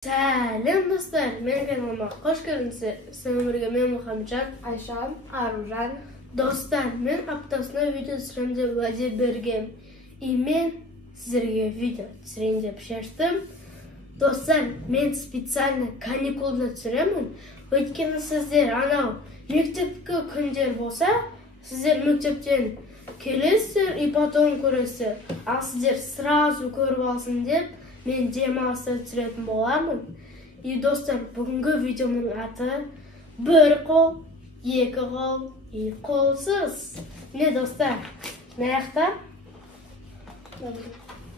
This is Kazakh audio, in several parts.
Сәлем достар, мен каналыма қош келдіңіздер. Сіздермен бірге мен Мұхамеджан, Айшан, Аружан. Достар, мен аптасына видео түсіремін деп уәде бергем. И мен сіздерге видео түсірейін деп шештім. Достар, мен специально каникулда түсіремін. Өйткені сіздер анау мектепке күндер болса, сіздер мектептен келесіздер и потом көресіздер. Ал сіздер сразу көріп алсын деп мен демалыста түсіретін боламын. И достар, бүгінгі видеомның аты бір қол, екі қол, и қолсыз. Не достар? Наяқта?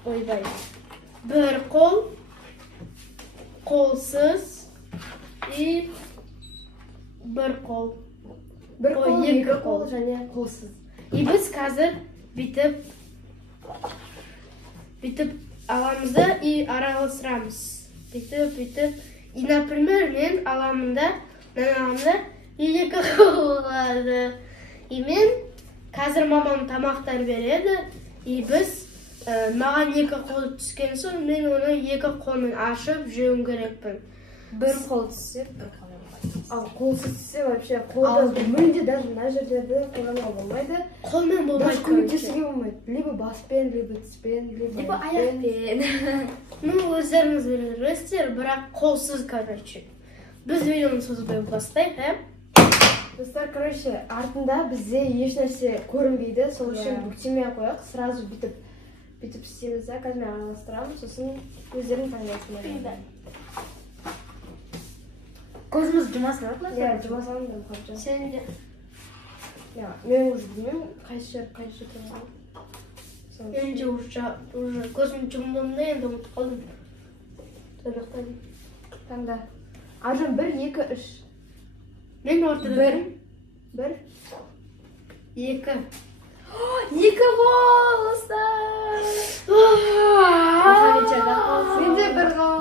Ойбай. Бір қол, қолсыз, и бір қол. Бір қол, екі қол және қолсыз. И біз қазір бүйтіп аламызда и араластырамыз. Бүйтіп. И, например, мен аламында, и екі болады. И мен қазір мамам тамақтар береді, и біз маған екі қол түскен соң, мен оны екі қолмен ашып жеуім керекпін. Бір қол түссе, бір қолмен болмайды. Ал қолсыз түссе, вообще қолда мүлде даже мына жерлерді қолдануға болмайды. Қолмен болмайды. Даже көмектесуге болмайды. Либо баспен, либо тіспен, либо аяқпен. Ну, өздеріңіз білесіздер, бірақ қолсыз, короче. Біз видеоны созбай бастайық, Достар, короче, артында бізде еш нәрсе көрінбейді, сол үшін бүктемей қояйық, сразу бүйтіп істейміз да, қазір араластырамыз, сосын өздерің таңдайсыңдар. Көзіміз жұмасын ма? Иә, жұмасаң да Мұхамеджан. Сен де. Мен уже білмеймін, қайсы тұрған. Мен де уже көзім жұмдым да, енді ұмытып қалдым. Таңдақтадым. Таңда. Аржан 1, 2, 3. Мен ортада. 1, 2. 2 қол, достар! Менде 1 қол.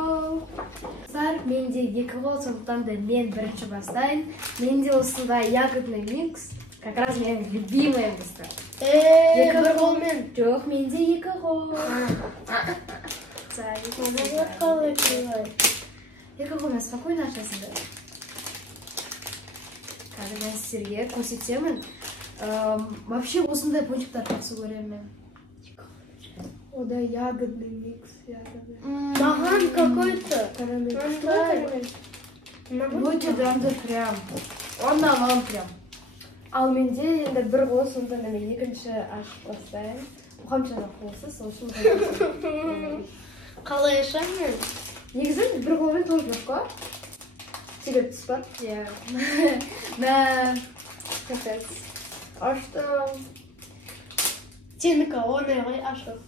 Менде 2 қол, сондықтан да мен бірінші бастайын. Менде осындай ягодный микс. Как раз менің любимый, достар. Бір қолмен. Жоқ, менде 2 қол. 2 қолмен спокойно ашасыңдар. Қазір мен сіздерге көрсетемін. Вообще осындай пончиктар жақсы көремін мен. Ода ягодный микс. Маған какой-то Карамель. Өте дәмді прям. Оннан прям. Ал менде енді 1 қол, сондықтан мен екінші ашып бастайын. Мұхамеджан қолсыз, сол үшін. Қалай ашам мен? Негізі 1 қолмен тоже легко. Тебе түс бар? Иә. Капец. Аштым. Сенікі оңай ғой, ашық.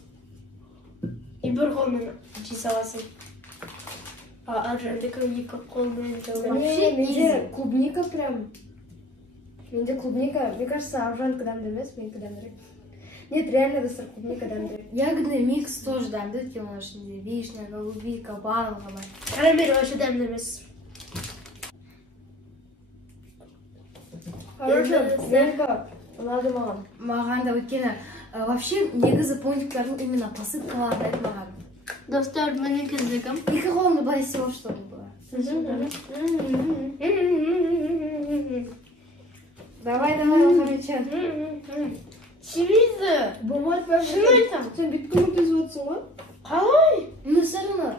И бір қолмен жей саласың. Аржандікі 2 қолмен. Менде клубника прям. Менде клубника, мне кажется, Аржандікі дәмді емес, менікі дәмдірек. Нет, реально достар клубника дәмдірек. Ягодный микс тоже дәмді, оның ішінде вишня, голубика, барлығы бар. Карамель вообще дәмді емес. Аржан, менікі ұнады маған. Маған да өйткені вообще негізі пончиктардың именно посыпкалары ұнайды маған. Достар, менің кездігім. 2 қолымды былай істеп алшы болды. Давай, Мұхамеджан. Семейді. Болмайды бәрі. Шын айтам. Сен бүйтіп көмектесіп отырсың ғой? Қалай? Мысырыны.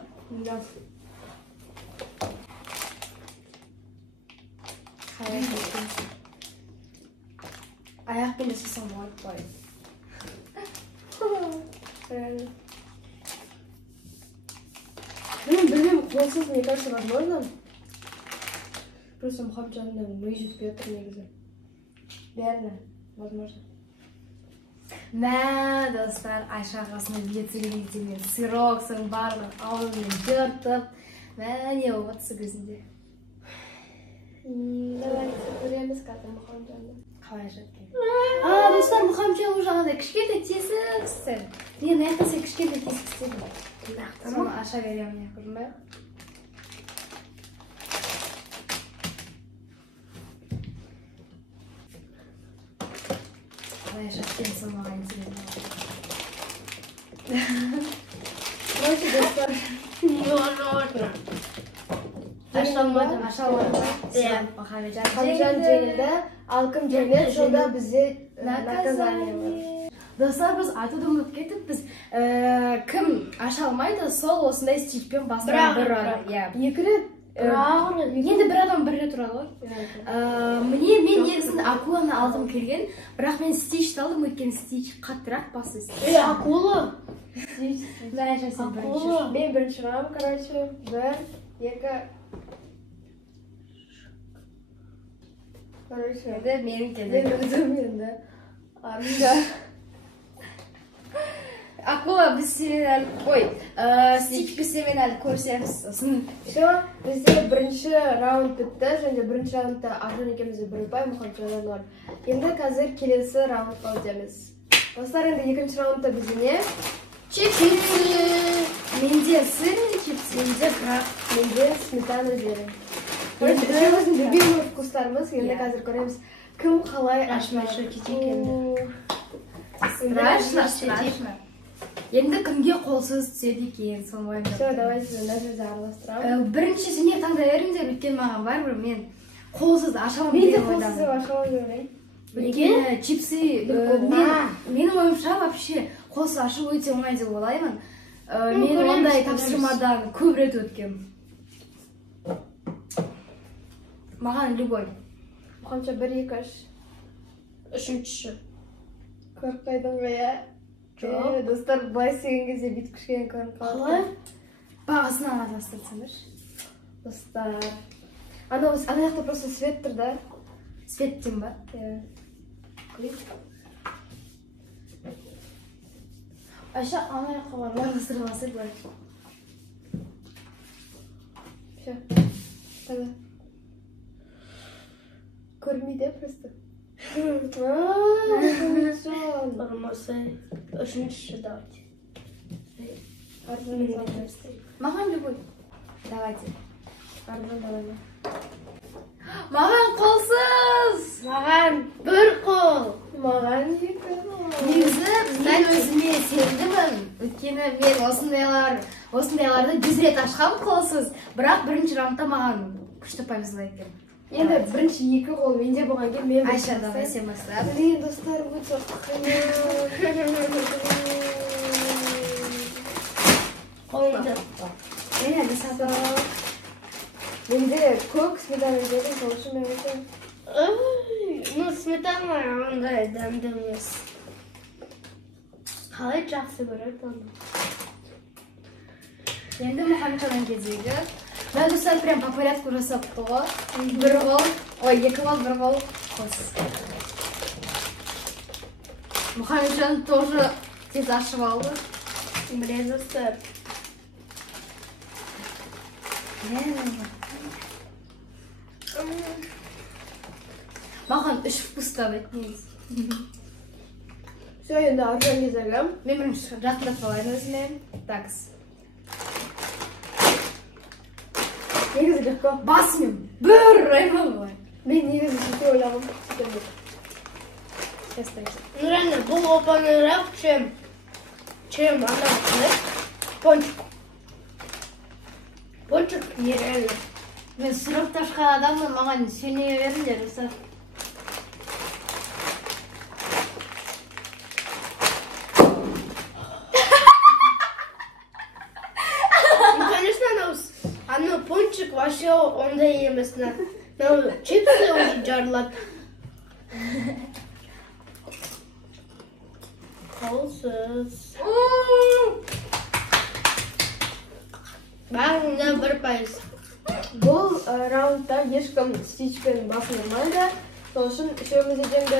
Аяқпен де сесен болады бай. Блин, қолсыз, мне кажется, возможно. Просто Мұхамеджанның миы жетпей отыр негізі. Реально, возможно. Мә, достар, Айша ағасының ветеринарийден сыроксын барлығын ауылымен жыртып. Не болып отсы көзінде. Давай, көреміз қазір Мұхамеджанды. Қалай жаткен. Достар, Мұхамеджан уже ағандай кішкентай тесік істер. Мен аяқта сен кішкентай тесік істедім. Соны аша беремін, не көрінбай. Қалай жаткен соң маған интересно. Короче, достар. Невозможно. Аша алмадым. Иә. Қамжан жеңілді, ал кім жеңілді, жолда бізде наказание бар. Достар, біз айтуды ұмытып кеттік, біз кім аша алмайды, сол осындай стичпен басынан бір ұрады. Екі рет? Енді бір адам бір рет ұрады ғой. Мен негізінде акуланы алғым келген, бірақ мен стичті алдым, өткен стич қаттырақ басы стич. Акула? Акула? Мен бірінші ұрам, короче, бір, екі... Короче, менің кеді. Арында. Акула, біз сенен әлі, стич біз сенен әлі көрсеміз. Все, бізде бірінші раунд бітті, және бірінші раундта Аржан екемізді бір ұпай, Мұхамеджаннан бар. Енді қазір келесі раундқа өтеміз. Достар, енді екінші раундта бізде не? Чипсы! Менде сырный чипсы, менде краб, менде сметана зелень. Үшеуміздің любимый вкустарымыз, енді қазір көреміз. Кім қалай ашмайшы кетекенді. Страшно. Енді кімге қолсыз түседі екен, соны ойымда. Все, давайте мына жерде араластырамын. Біріншісіне таңдай беріңдер, өткен маған бар бір мен қолсыз ашамын деген ойдамын. Мен де қолсыз ашамын деген. Өйткені чипсы, менің ойымша вообще қолсыз ашу өте оңай деп ойлаймын. Мен ондай тапсырмадан көп рет өткем. Маған любой. Қанша 1-2-3. Үшіншісі. Көріп қайдың ғой, ә? Достар, былай сеген кезде бит күшкен көріп қалды. Қалай? Бағасынан адастырсыңдар. Достар. Ана жақта просто свет тұр да. Светтен ба? Айша, ана жаққа бар. Адастырып алсай былай. Все. Тағы. Көрмейді просто. Болмаса үшіншісі давайте. Маған любой. Давайте. Аржан давай. Маған қолсыз! Маған бір қол. Маған екі қол. Негізі мен өзіме сендімін. Өйткені мен осындайларды 100 рет ашқам қолсыз. Бірақ бірінші раундта маған күшті повезло екен. Енді бірінші екі қол менде болған кен мен Айша, давай сен бастап. Блин, достар, өте Қолымды. Мен әлі сатып. Менде көк сметана жедім, сол үшін мен өте. Ну, сметана ондай дәмді емес. Қалай жақсы көреді оны? Енді Мұхамеджаннан кезегі. Мен достар прям по порядку жасап тұғы. Бір қол, екі қол, бір қол қос. Мұхамеджан тоже тез ашып алды. Біле достар. Маған 3 вкуста бәтмейіз. Все, енді Аржан кезегі. Мен бірінші жақындап қалайын өзіме. Такс. Негізі легко. Басымен бір раймал ғой. Мен негізі жете ойлағым. Ну реально, бұл опанырақ, чем ана пончик. Пончик нереально. Мен сұрып ташқан адаммын, маған сене беріңдер, достар. Конечно, пончик вообще ондай емес. Чипсы уже жарылады. Қолсыз. Бәрінде 1%. Бұл раундта ешкім стичпен басын ұрмайды. Сол үшін үшеуміз жеңді.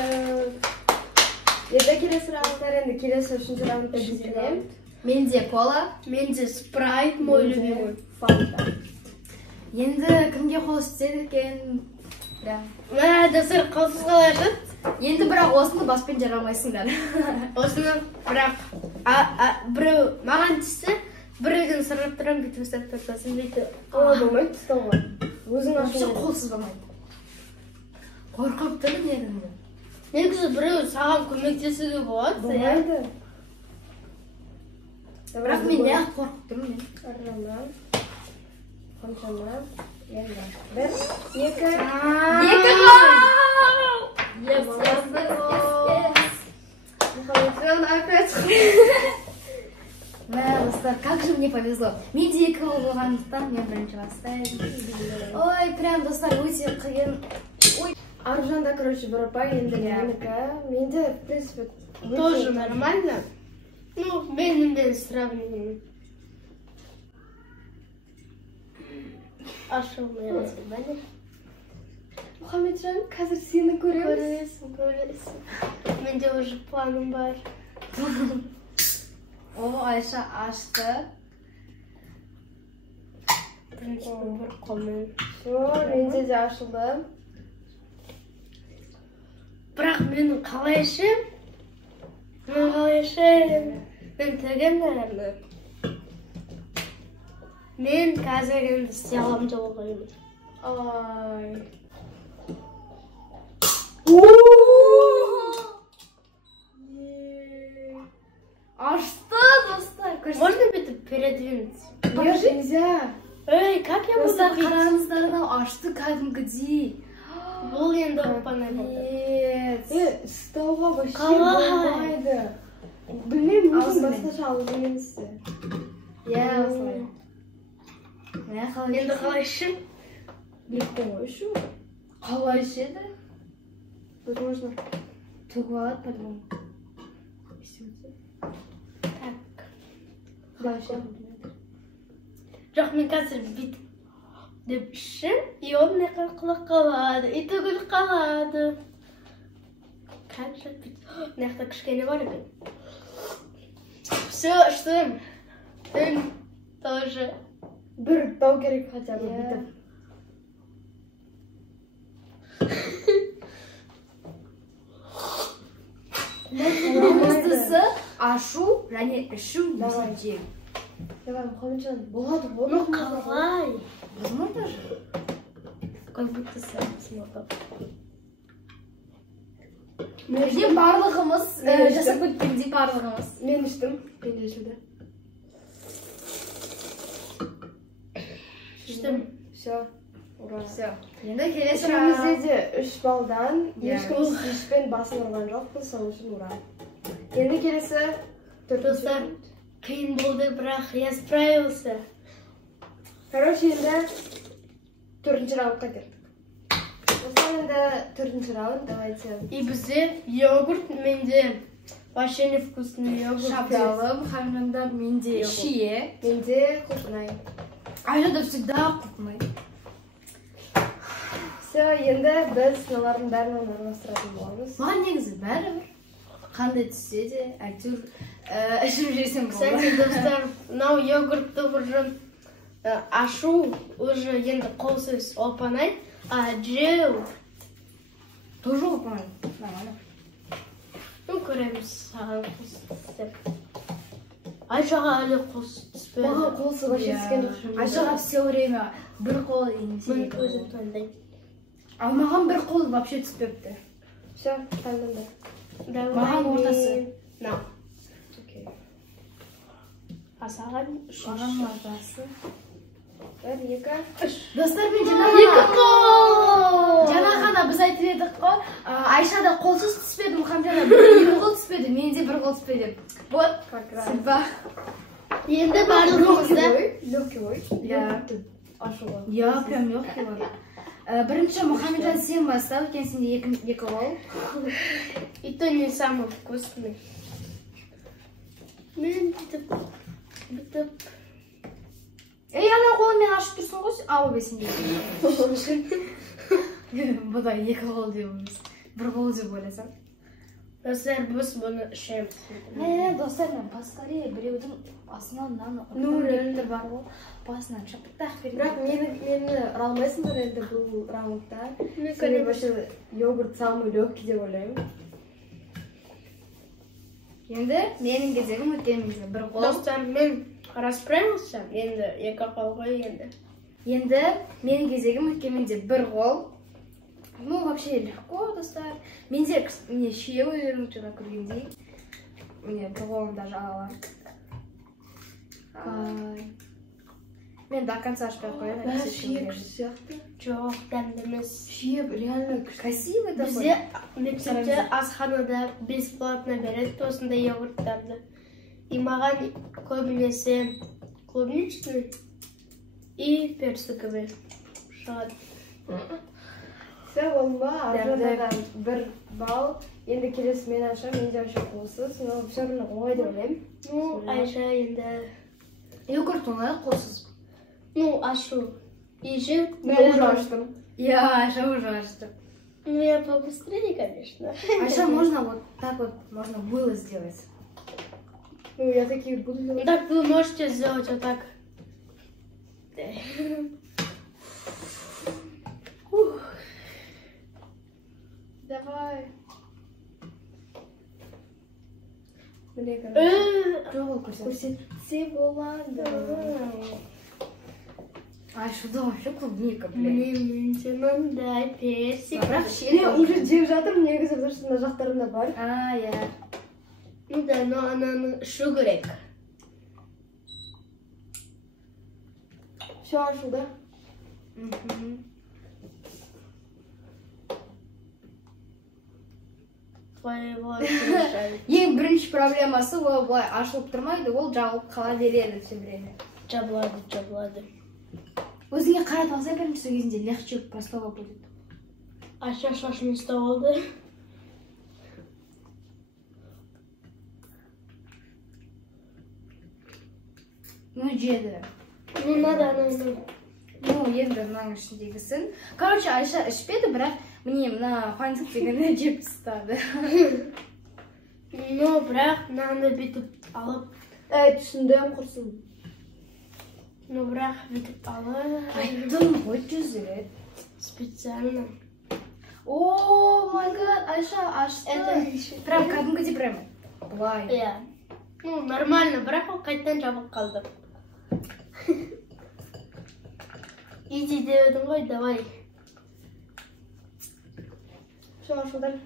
Енді келесі раундтар, енді келесі үшінші раундта бізден. Менде кола. Менде спрайт, мой любимый. Фанта. Енді кімге қолсыз түседі екен? Мә, достар, қолсыз қалай ашады? Енді бірақ осыны баспен жара алмайсыңдар. Осыны бірақ біреу маған түсті, біреуден сұрап тұрам, бүйтіп ұстап тұрсасын дейді. Олай болмайды, тұстауға. Өзің Вообще ашын. қолсыз болмайды. Қорқып тұрмын едімді. Негізі біреу саған көмектесуге болады. Болмайды. Бірақ мен неғып қорқып тұрмын мен. Аржаннан. Қаншаннан. Bir, екі. Екі Мұхаммеджан опять. Мә, достар, как же мне повезло. Мен де екі қол болғандықтан мен бірінші бастаймын. Ой, прям достар, өте қиын. Ой, Аружанда, короче, бір ұпай, енді менікі. Менде, в принципе, Тоже нормально. Ну, менімен сравниваем. Ашылмай разбивали. Мұхаммеджан, қазір сені көреміз. Көресің. Менде уже планым бар. о, Айша ашты. Бірінші бір қолмен. Все, менде де ашылды. Бірақ менің қалай ішем? Мен қалай ішем? Мен тігем, наверное. Мен қазір енді істей аламын деп ойлаймын. Ай. Ашты, достар. Можно бүйтіп передвинуть? Покажи. Нельзя. Эй, как я буду Достар, пить? қараңыздар да ашты кәдімгідей. Бұл енді оп-оңай болды. Нет. Ұстауға вообще Қалай? болмайды. Білмеймін, мүмкін Аузымен. басқаша алып емесі. Иә, осылай. Мә, қалай Енді қалай ішем? Еттің ғой шу. қалай ішеді? Возможно. Төгіп алады, по-любому. Так. Қалай ішеді? Жоқ, мен қазір бүйтіп деп ішем, и ол не қылып қалады, и төгіліп қалады. Как же пить? Мына жақта кішкене бар екен. Все, іштім. Сен тоже. Бір тау керек хотя бы Иә. бүйтіп. Маңыздысы ашу және ішу Давай. нәтиже. Давай, Мұхаммеджан, болады ғой. Ну қалай? Возможно же. Как будто сам смотал. Бізде барлығымыз Мен жасап өткендей барлығымыз. Мен іштім. Мен де ішілді. Іштім. Все. Ура. Все. Енді келесі Үшеумізде де 3 балдан Иә. ешкім ешпен басын ұрған жоқпыз, сол үшін ура. Енді келесі Достар, қиын болды, бірақ я справился. Короче, енді 4-ші раундқа келдік. Осыдан енді 4-ші раунд, давайте. И бізде йогурт, менде вообще невкусный йогурт. шабдалы, Мұхаммеджанда менде шие. Менде құлпынай. Айжада всегда құпмай. Все, енді біз мыналардың бәрін араластыратын боламыз. Маған негізі бәрібір. Қандай түссе де, әйтеуір ішіп жесем болды. Кстати, достар, мынау йогуртты уже ашу уже енді қолсыз оп-оңай, а жеу Тоже құпмай. Нормально. ну көреміз саған қос деп. Айшаға әлі қос түспеді. Маған қолсы вообще түскен жоқ. Айшаға все время бір қол енсе. Мен өзім таңдаймын. Ал маған бір қол вообще түспепті. Все, таңдамды. Давай Маған ортасы. мен- Мынау. Окей. А саған Маған ортасы. 1, 2. Достар, мен екі қол. жаңа ғана біз айтып едік қой, Айшада қолсыз түспеді, Мұхаммеджанда екі қол түспеді, менде бір қол түспеді. Вот, Как раз. судьба. Енді барлығымызда Легкий ой. Иә. Ашуға. Я прям легкий бар. Бірінші Мұхаммеджан сен бастап, екен сенде екі қол. и то не самый вкусный. Мен бүйтіп Ана қолымен ашып тұрсың ғой, алып есіңде. Бұда екі қол деп емес, бір қол деп ойласам. достар, біз бұны ішеміз. Достар, мен поскорее біреудің басынан мынаны Ну, реально. бар ғой, басынан шапықтақ Бірақ мені ұра алмайсыңдар енді бұл раундта. Мен Сені көремін. вообще йогурт самый легкий деп ойлаймын. Енді менің кезегім өткенімізде бір қол. Достар, мен расправился, енді екі қол ғой енді. Енді менің кезегім өткенімде бір қол. Ну, вообще легко, достар. Менде міне шие ойырым жаңа көргендей. Міне бір қолым даже ала. Мен до конца ашпай қояйын. Бәрі шие күшті сияқты. Жоқ, дәмді емес. Шие реально күшті. Красивый такой. Бізде мектепте асханада бесплатно береді осындай йогурттарды. И маған көбінесе клубничный и персиковый шығады. Все, болма, аржадан бір балл. Енді келесі мен ашам, менде вообще қолсыз. Но все равно оңай деп ойлаймын. Ну, Айша енді... Йогурт оңай қолсыз. Ну, ашу. И же... Мен уже аштым. Я Айша уже ашты. Ну, я побыстрее, конечно. Айша можно вот так вот, можно было сделать. Ну, я такие буду делать. Так вы можете сделать вот так. Давай. Мне Жоқ, көрсетсе болады. Айшада вообще клубника, блин. Менде мындай персик. Бірақ Мен уже жеп жатырмын негізі, потому что мына жақтарында бар. иә. Ну да, но ананы ішу керек. Все ашылды. Ең бірінші проблемасы ол былай ашылып тұрмайды, ол жабылып қала береді все время. Жабылады. Өзіңе қаратып алса бірінші сол кезінде легче простого будет. Айша шашын ұстап алды. Ну, жеді. Ну, надо ананы. Ну, енді мынаның ішіндегісін. Короче, Айша ішпеді, бірақ міне мына фантик дегенді жеп тастады. Ну, бірақ мынаны бүйтіп алып. Түсіндім, құрсын. Ну, бірақ бүйтіп алып. Айттым ғой түзет. Специально. О, май гад, Айша ашты. Прям кәдімгідей прям. Былай. Иә. Ну, нормально, бірақ ол қайттан жабылып қалды. Иди деп едің ғой, давай. Все ашылды.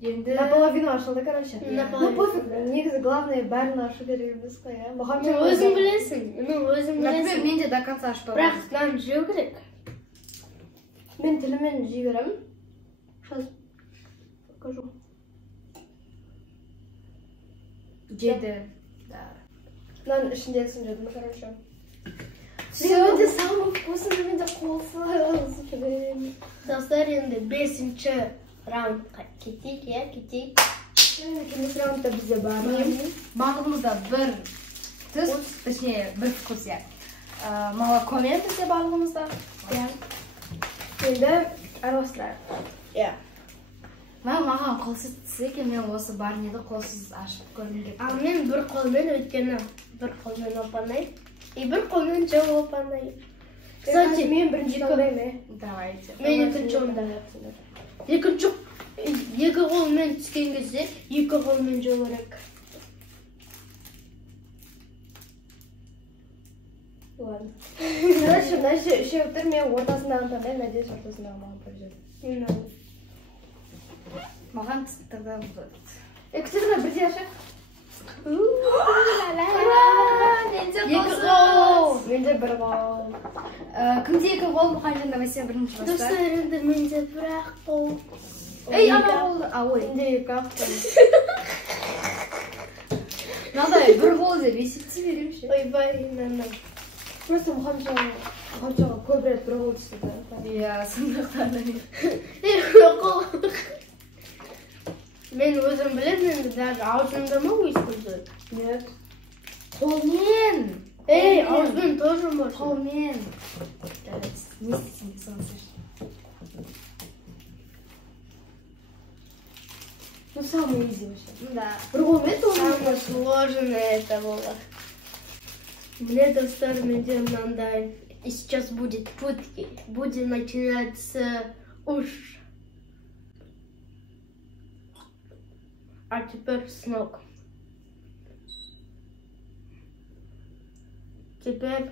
Енді... Наполовину ашылды, короче. Наполовину. Ну, пофиг, негізі главное бәрін ашу керек емес қой, иә. Ну, өзің білесің. Например, мен де до конца ашпай. Бірақ мынаны жеу керек. Мен тілімен жей беремін. Сейчас покажу. Жеді. Мынаның ішіндегісін жедім, короче. Все. самый вкусный, менде қолсыз. Достар, енді 5-ші раундқа кетейік, иә, кетейік. Келесі раундта бізде бар. Барлығымызда бір түс, точнее, бір вкус, иә. Молокомен бізде барлығымызда. Иә. Енді араластырайық. Иә. Маған қолсыз түссе екен, мен осы барнеді қолсыз ашып көргім келіп. Ал мен бір қолмен өткені, бір қолмен опанай, и бір қолмен жау опанай. Кстати, мен бірінші таңдаймын. Давайте. Мен екінші ондаймын. Екі қолмен түскен кезде, екі қолмен жау керек. Ладно. Короче, мына үшеу тұр, мен ортасындағы таңдаймын, надеюсь, ортасындағы маған повезет. Маған тогда будет. Күтеді бірде ашық. Менде қол. Менде бір қол. Кімде екі қол мұқан жында мәсе бірінші бастар? Достар, енді менде бір-ақ қол. Ей, ана қолды. Ой. Менде екі-ақ қол. Надо бір қол деп есепте беремші. Ойбай, нана. Просто мұхамшаға көп рет бір қол түсті. Иә, сондықтан да мен. Қол. Мен өзім білем, енді даже аузымда ма использовать? Нет. Қолмен. Эй, аузбен тоже можно. Қолмен. Не істесің, соны сеш. Ну, самый изи вообще. Да. Бір қолмен Самое сложное это было. Мне, достар, менде мынандай. И сейчас будет пытки. Будет начинать с уш. А теперь с ног. Теперь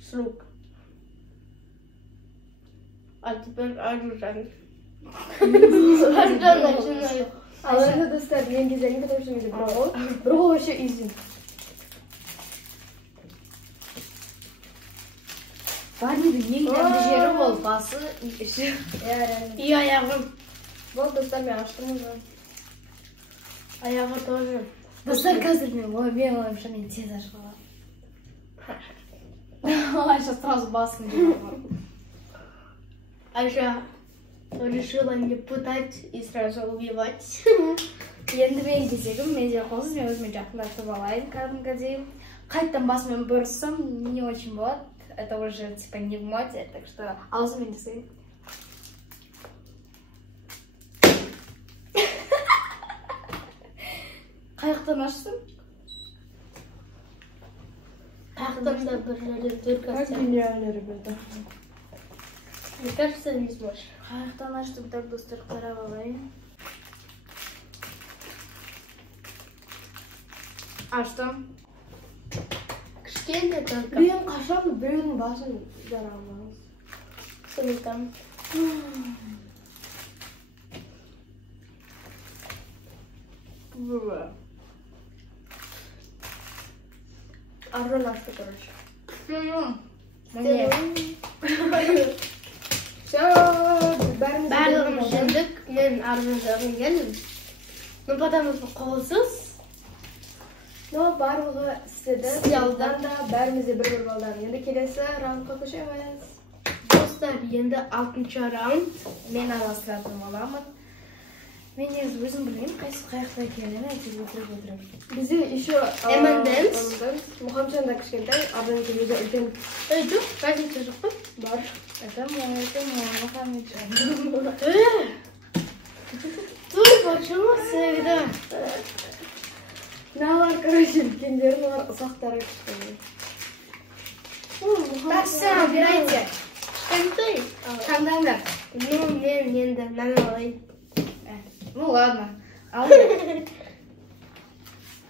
с рук. А теперь Аржан. Аржан начинает. Ал енді достар, мен кездерін потому что менде бір қол. Бір қол вообще изи. Барнидің ең дәмді жері ол басы, іші. И аяғым. Вот, достар, мен аштым уже. Аяғы тоже. Достар, қазір мен ойымша мен тез ашып аламын. Айша сразу басын жеп. Айша решила не пытать и сразу убивать. Енді мен кезегім, мен де қолсыз, мен өзіме жақындатып алайын кәдімгідей. Қайттан басымен бұрысым не очень болады. Это уже типа не в моде, так что аузымен жасайын. Қаяқтан ашсың? Қаяқтан да бірлерден только Как гениально, ребята. Мне кажется, не сможешь. Қаяқтан аштым, так достар қарап алайын. Аштым. Кішкене только. Мен қашан біреудің басын жара алмаңыз. Сынытам. Аржан ашты, короче. Міне. Все, бәріміз Барлығымыз жендік. Мен арзан жағын келдім. Ну, потому что қолсыз. Но барлығы істеді. Істей алды. Сондықтан да бәріміз де бір балдан. Енді келесі раундқа көшеміз. Достар, енді 6-шы раунд. Мен араластыратын боламын. Мен негізі өзім білмеймін, қаяқта екенін айтып отырып. Бізде еще M&M's. Мұхамжан да кішкентай, Аржан өзі үлкен Жоқ, разница жоқ қой. бар. Это мой Мұхамеджан. Ты почему всегда? Мыналар, короче, үлкендері, мыналар ұсақтары кішкене. Так, все, выбирайте. Кішкентай. Таңдаңдар. Ну, мен енді мынаны алайын. Ну ладно. Ал мен.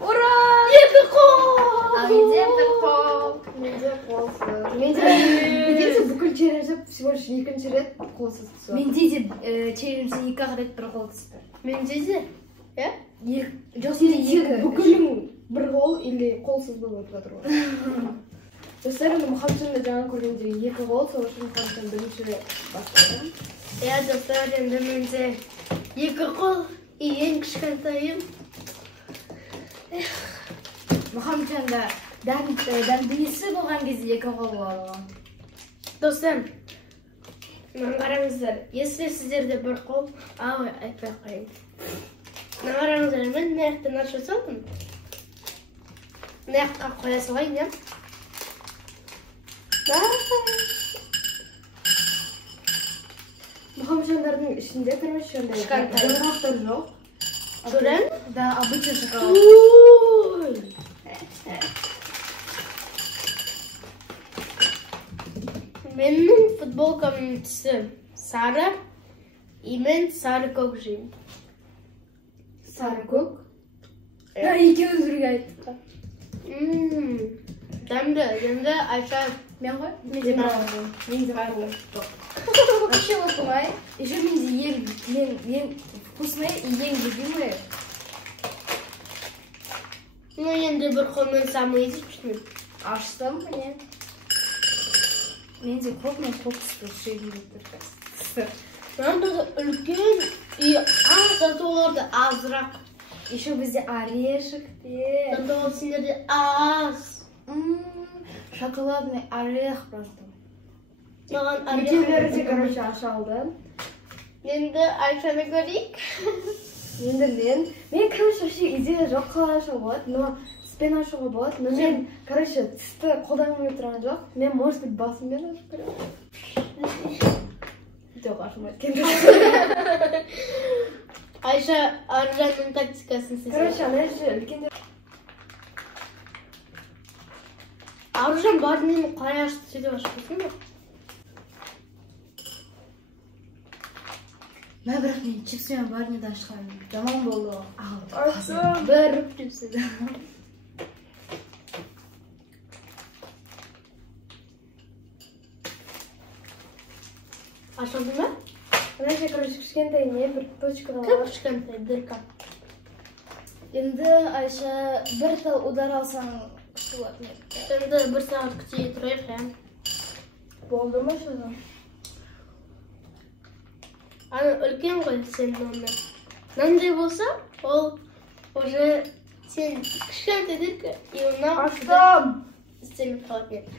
Ура! Екі қол! Ал менде бір қол. Менде қолсыз. Менде бүкіл челленджі всего лишь екінші рет қолсыз түсі. Менде де челленджде 2 рет бір қол түсті. Менде де? Иә? Жоқ, сенде 2. Бүкілің бір қол или қолсыз болып жатыр ғой. Достар, енді Мұхамжанды жаңа көргенде 2 қол, сол үшін Мұхамжан бірінші рет бастадым. Иә, достар, енді менде 2 қол и ең кішкентайым. Мұхамеджанда дәмдесі болған кезде 2 қол болады. Достар, маған қараңыздар, если сіздерде бір қол, айтпай қойын. Маған қараңыздар, мен маяқтан ашып салдым. Маяққа қоя салайын, иә? Мұхамжандардың ішінде, короче, Кішкентай. жаңғақтар жоқ. Көрін? Да, обычный шоколад. Менің футболкамның түсі сары, и мен сары көк жеймін. Сары көк. Екеуіміз бірге айттық. Дәмді, енді Айша. Мен ғой? Менде бір қол. Вообще оп-оңай. Еще менде ең вкусный и ең любимый. Ну, енді бір қолмен самый изичный. Аштым, міне. Менде көп, мен көп түсті, шегінде тұрды. Мынандай үлкен и зато оларда азырақ. Еще бізде орешек де. Зато ол сендерде аз. Шоколадный орех просто. Маған орех. Екеулері де, короче, аша алды. Енді Айшаны көрейік. Енді мен, короче, вообще идея жоқ қалай ашуға болады, но спен ашуға болады. Но мен, короче, тісті қолданмай тұрған жоқ. Мен, может быть, басыммен ашып көрем. Жоқ, ашылмайды. Айша Аржанның тактикасын сесен. Короче, ана же үлкендер. Аржан барнені қалай ашты сөйтіп ашып көрсің бе? Мен бірақ мен чипсымен барнеда ашқан. Жаман болды. Ашым. Бір чипсі. Ашылды ма? Ана же, короче, кішкентай не, бір точкадан Кім бар. кішкентай дырка? Енді Айша бір тал удар алсаң күшті болады. Енді бір сағат күтейі тұрайық, иә? Болды ма шыны? Ана үлкен ғой сенің нанның. Мынандай болса, ол уже сен кішкентай деді, и оннан Аштым! істемей қалатын еді.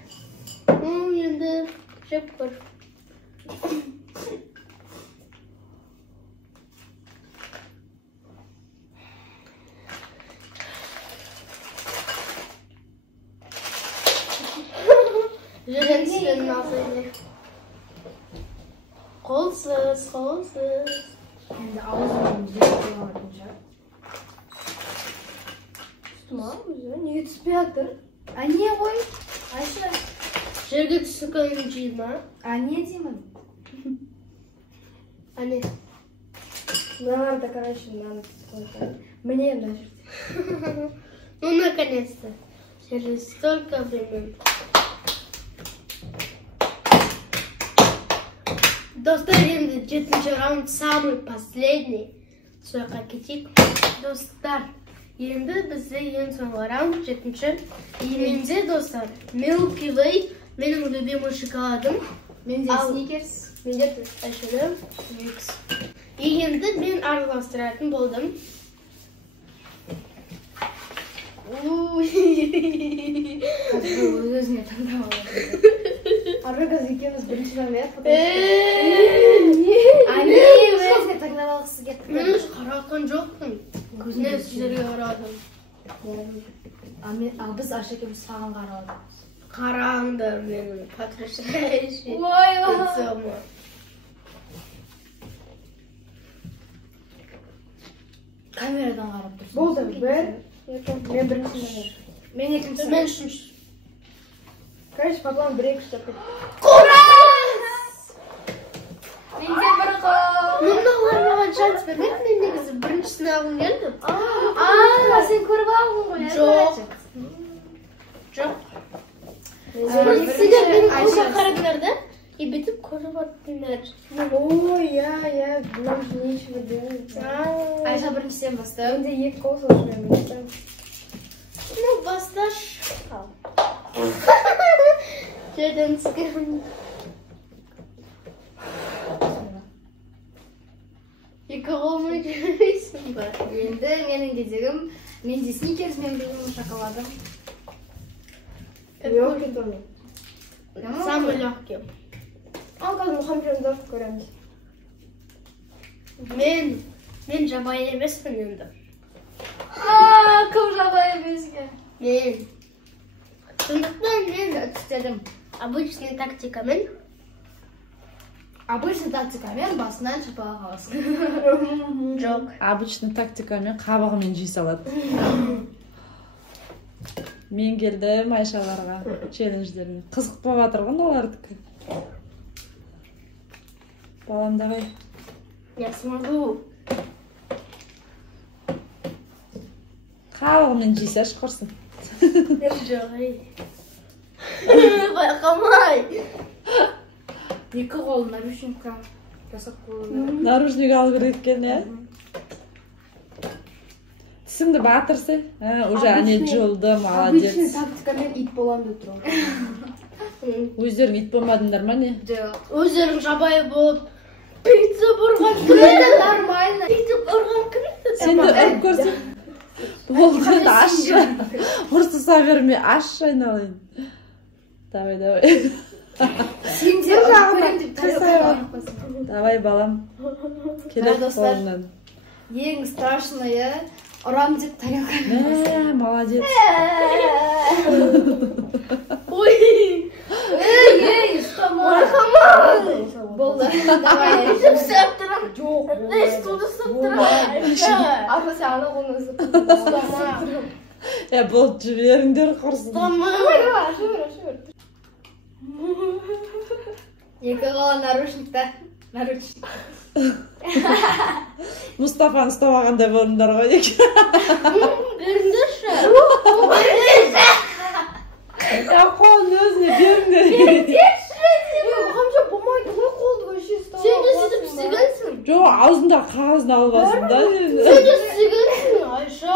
Енді жеп көр. Жүрген түскен алсайны. Қолсыз. Енді ауызымын жеп қойғанатын шығар. Түсті ма өзі? Неге түспей жатыр? А не ғой? Айша. Жерге түскен жима. А не деймін? Ане. Мыналарда, короче, мынаны түсіп. Мне мына жерде. Ну, наконец-то. Через столько времени. Достар, енді 7-ші раунд самый последний. Сойқа кетейік. Достар, енді бізде ең соңғы раунд 7-ші. И менде, достар, Milky Way менің любимый шоколадым. Менде сникерс. Менде Әшілі, Викс. И енді мен араластыратын болдым. Өз-өзіне таңдап алады. Арыгаз екеуміз бірінші момент. Ане өзіне таңдап алғысы кетті. Мен үш қаратқан жоқпын. Көзіне сіздерге қарадым. Ал біз Ашекеміз саған қарадық. Қараңдар менің потрясающий. Ой, лицома. Камерадан қарап тұрсың. Болды, мен бірінші момент. Мен екінші. Мен үшінші. Короче, по плану бір-екі штук. Менде бір қол. Мұндағылар маған шанс бермеді, мен негізі біріншісін алғым келді. Сен көріп алғың ғой. Жоқ. Сіздер менің қолға қараңдар да, и бүйтіп көріп аттыңдар. Ой, я, нам же нечего делать. Айша біріншіден бастау. Менде екі қол сол үшін мен. Ну, басташ. Жерден түскен. Екі қолмай жүрмейсің ба? Енді менің кезегім, менде сникерс, мен любимый шоколадым. Легкий тоже. Самый легкий. Ал қазір мұхаммедов көреміз. Мен жабайы емеспін енді. Кім жабайы емеске? Мен. Сондықтан мен Түстедім. обычный тактикамен. Обычный тактикамен басынан шапалақ аласың. Жоқ. Обычный тактикамен қабығымен жей салады. Мен келдім Айшаларға челлендждеріне. Қызық болып жатыр ғой олардікі. Балам давай. Я смогу. Қабығымен жейсәші құрсын. Жоқ, байқамай. Екі қолын наручникқа жасап қойылды. Наружник алып кеткен, е? Тісіңді батырсы. Уже ане жолды, Обычный молодец. тактикамен ит болам деп тұрмын. Өздерің ит болмадыңдар ма не? Жоқ. Өздерің жабайы болып, бүйтіп ұрған кіреді. Нормально. Бүйтіп ұрған кіреді. Сен де ұрып көрсін. Болды, ашшы. Ұрсыса берме, ашшы айналайын. Давай. Сен де көрем деп тарелкаға. Давай, балам. Келек достар. қолынан. Ең страшное ұрам деп тарелкаға. Молодец. Ой, Ей, байқамай. болды. Давай. Бүйтіп сәттірім. Жоқ. Студы сәттірім. Арна сен ана қолын ызып. Ұстама. Болды, жіберіңдер құрсын. Ұстама. Ашы бер. Екі қолы наручникта. Наручник. Мұстафаны ұстап алғандай болыңдар ғой. Беріңдерші. Қолын өзіне беріңдер. Қамша болмайды, олай қолды вообще ұстап. Сен де сөйтіп істегенсің. Жоқ, аузында қағазын алып алсын да. Сен де істегенсің, Айша.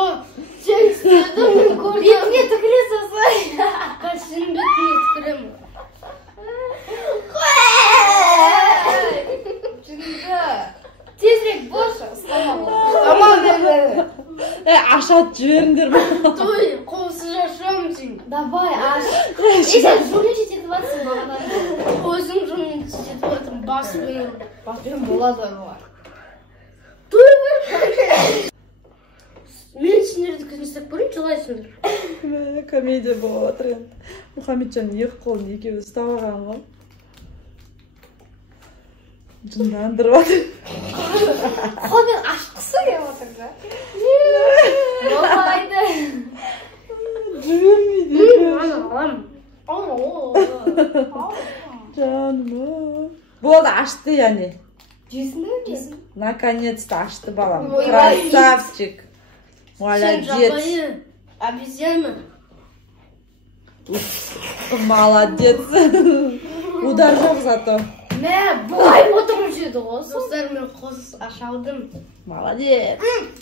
Сен істедің, мен көрдім. Бетіне түкіре салсай. Сенің бетіне түкіремін. ашатып жіберіңдер. Той, қолсыз ашамын сен. Давай, аш. Сен жолын жететіп жатсың бағана. Өзің жолын жететіп жатырмын, басып өңір. Баспен болады олар. Той бар. Мен сендерді күністеп көрейін, жылайсыңдар. Комедия болып жатыр енді. Мұхамеджан екі қолын екеуі ұстап алған ғой. Жындандырып жатыр. Қолмен ашқысы келіп отыр да. Болмайды. Жібермейді. Аламын. Жаным. Болды, ашты яғни. Жесін бе? Жесін. Наконец-то ашты балам. Ой, Красавчик. Сен Молодец. жабайы обезьяна. Молодец. Удар жоқ зато. Мә, бұлай отырып жеді ғой. Достар, мен қос ашалдым. Молодец.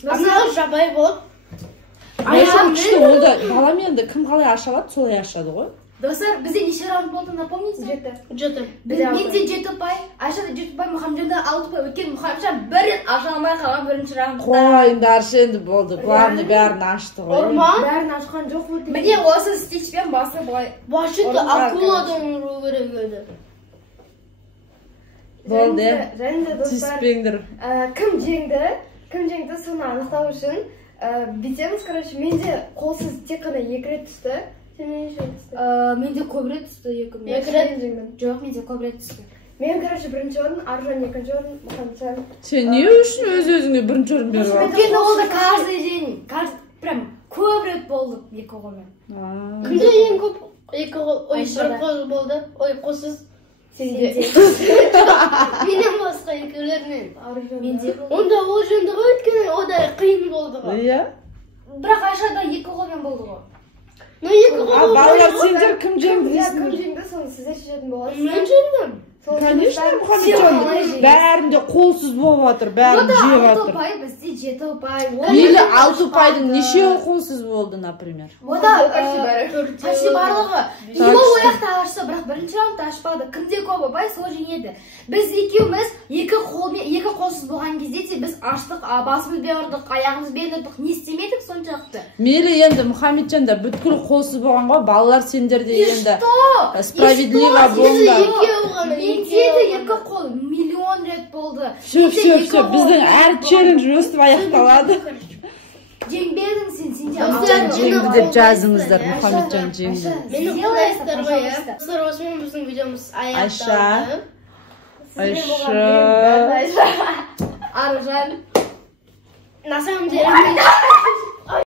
Анау жабай болып. Айшам күшті ол да балам енді кім қалай аша алады, солай ашады ғой. Достар, бізде неше раунд болды, напомните? 7. Менде 7 ұпай, Айшада 7 ұпай, Мұхамеджанда 6 ұпай. Өткен Мұхамеджан бір рет аша алмай қалған бірінші раундта. Қойыңдаршы енді болды. Главный бәрін ашты ғой. Орман? Бәрін ашқан жоқ бұл. Міне осы стичпен басы былай. Вообще-то акуладан ұру керек еді. Болды. Және де достар, Тиіспеңдер. кім жеңді соны анықтау үшін бүйтеміз. Короче, менде қолсыз тек қана 2 рет түсті. Сен неше рет түсті? Менде көп рет түсті 2 рет. 2 рет жеңдім. Жоқ, менде көп рет түсті. Мен, короче, бірінші орын, Аржан екінші орын, Мұхамеджан. Сен не үшін өз-өзіңе бірінші орын беріп алып? Өйткені ол да каждый день, прям көп рет болды 2 қолмен. Кімде ең көп? 2 қол, ой, 1 қол болды. Ой, қолсыз. Сенде. Менен басқа екеулерінен. Менде Онда ол жөнді ғой, өйткені ода қиын болды ғой. Иә. бірақ Айшада 2 қолмен болды ғой. Ну, 2 қол болды. Балалар, сендер кім жеңді Кім дейсіңдер? жеңді, соны сіздер шешетін боласыз. Мен жеңдім. Конечно, Мұхамеджан бәрінде қолсыз болып жатыр, бәрін Ода жеп 6 жатыр. ұпай, бізде 7 ұпай. Мейлі 6 ұпайдың нешеуі қолсыз болды, например? Ода Төртеуі. почти барлығы. Его ояқта ашты, бірақ бірінші раундта ашпады. Кімде көп ұпай, сол жеңеді. Біз екеуміз 2 қолсыз болған кезде де біз аштық, басымызбен ұрдық, аяғымызбен ұрдық, не істемедік соншалықты. Мейлі енді Мұхамеджанда бүткіл қолсыз болған ғой, балалар сендерде енді справедливо болыңдар. Менде де 2 қол миллион рет болды. Все, біздің әр челлендж өстіп аяқталады. Жеңбедің сенде. Мұхамеджан жеңді деп жазыңыздар, Мұхамеджан жеңді. Мені қолайсыздар ғой, иә. Достар, осымен біздің видеомыз аяқталды. Айша. Аружан. На самом деле,